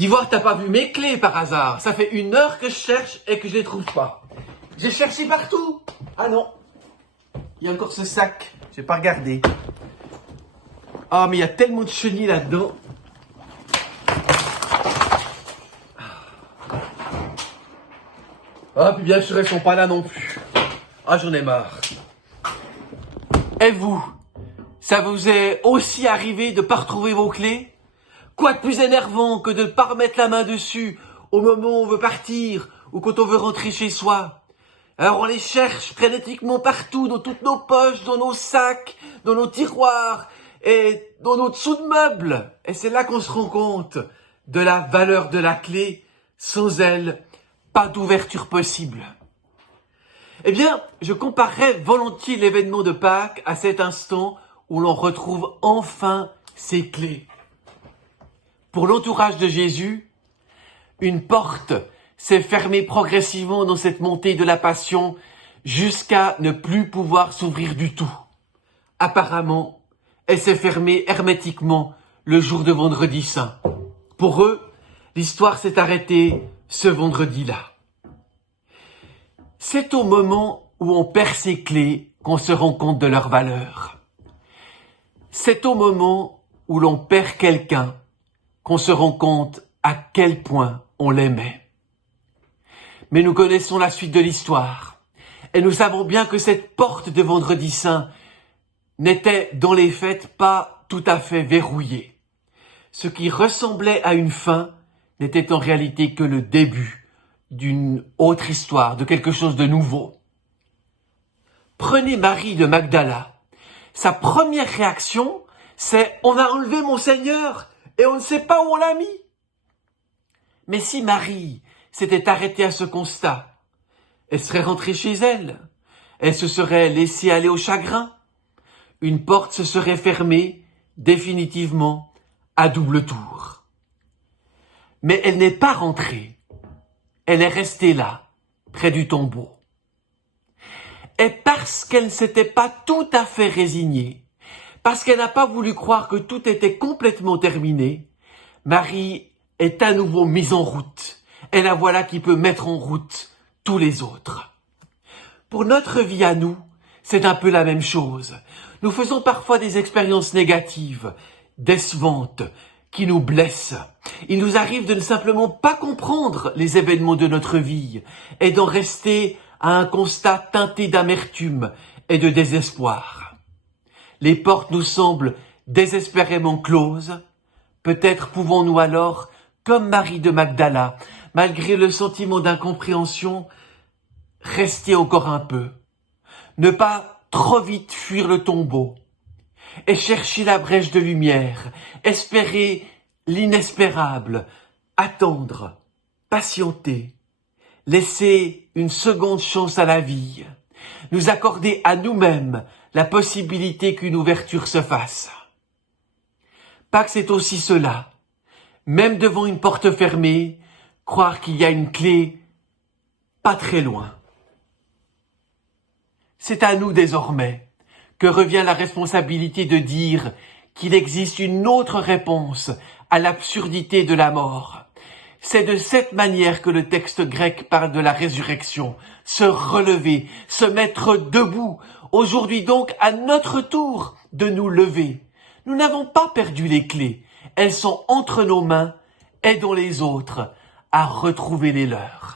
Dis voir, t'as pas vu mes clés par hasard? Ça fait 1 heure que je cherche et que je les trouve pas. J'ai cherché partout. Ah non. Il y a encore ce sac. J'ai pas regardé. Ah, mais il y a tellement de chenilles là-dedans. Ah, puis bien sûr, elles sont pas là non plus. Ah, j'en ai marre. Et vous? Ça vous est aussi arrivé de pas retrouver vos clés? Quoi de plus énervant que de ne pas remettre la main dessus au moment où on veut partir ou quand on veut rentrer chez soi? Alors on les cherche frénétiquement partout, dans toutes nos poches, dans nos sacs, dans nos tiroirs et dans nos dessous de meubles. Et c'est là qu'on se rend compte de la valeur de la clé. Sans elle, pas d'ouverture possible. Eh bien, je comparerais volontiers l'événement de Pâques à cet instant où l'on retrouve enfin ses clés. Pour l'entourage de Jésus, une porte s'est fermée progressivement dans cette montée de la passion jusqu'à ne plus pouvoir s'ouvrir du tout. Apparemment, elle s'est fermée hermétiquement le jour de Vendredi Saint. Pour eux, l'histoire s'est arrêtée ce vendredi-là. C'est au moment où on perd ses clés qu'on se rend compte de leur valeur. C'est au moment où l'on perd quelqu'un qu'on se rend compte à quel point on l'aimait. Mais nous connaissons la suite de l'histoire et nous savons bien que cette porte de Vendredi Saint n'était dans les faits pas tout à fait verrouillée. Ce qui ressemblait à une fin n'était en réalité que le début d'une autre histoire, de quelque chose de nouveau. Prenez Marie de Magdala. Sa première réaction, c'est « On a enlevé mon Seigneur et on ne sait pas où on l'a mis ». Mais si Marie s'était arrêtée à ce constat, elle serait rentrée chez elle, elle se serait laissée aller au chagrin, une porte se serait fermée définitivement à double tour. Mais elle n'est pas rentrée, elle est restée là, près du tombeau. Et parce qu'elle ne s'était pas tout à fait résignée, parce qu'elle n'a pas voulu croire que tout était complètement terminé, Marie est à nouveau mise en route. Et la voilà qui peut mettre en route tous les autres. Pour notre vie à nous, c'est un peu la même chose. Nous faisons parfois des expériences négatives, décevantes, qui nous blessent. Il nous arrive de ne simplement pas comprendre les événements de notre vie et d'en rester à un constat teinté d'amertume et de désespoir. Les portes nous semblent désespérément closes. Peut-être pouvons-nous alors, comme Marie de Magdala, malgré le sentiment d'incompréhension, rester encore un peu, ne pas trop vite fuir le tombeau, et chercher la brèche de lumière, espérer l'inespérable, attendre, patienter, laisser une seconde chance à la vie, nous accorder à nous-mêmes la possibilité qu'une ouverture se fasse. Pâques, c'est aussi cela. Même devant une porte fermée, croire qu'il y a une clé pas très loin. C'est à nous désormais que revient la responsabilité de dire qu'il existe une autre réponse à l'absurdité de la mort. C'est de cette manière que le texte grec parle de la résurrection. Se relever, se mettre debout. Aujourd'hui donc, à notre tour de nous lever. Nous n'avons pas perdu les clés. Elles sont entre nos mains. Aidons les autres à retrouver les leurs.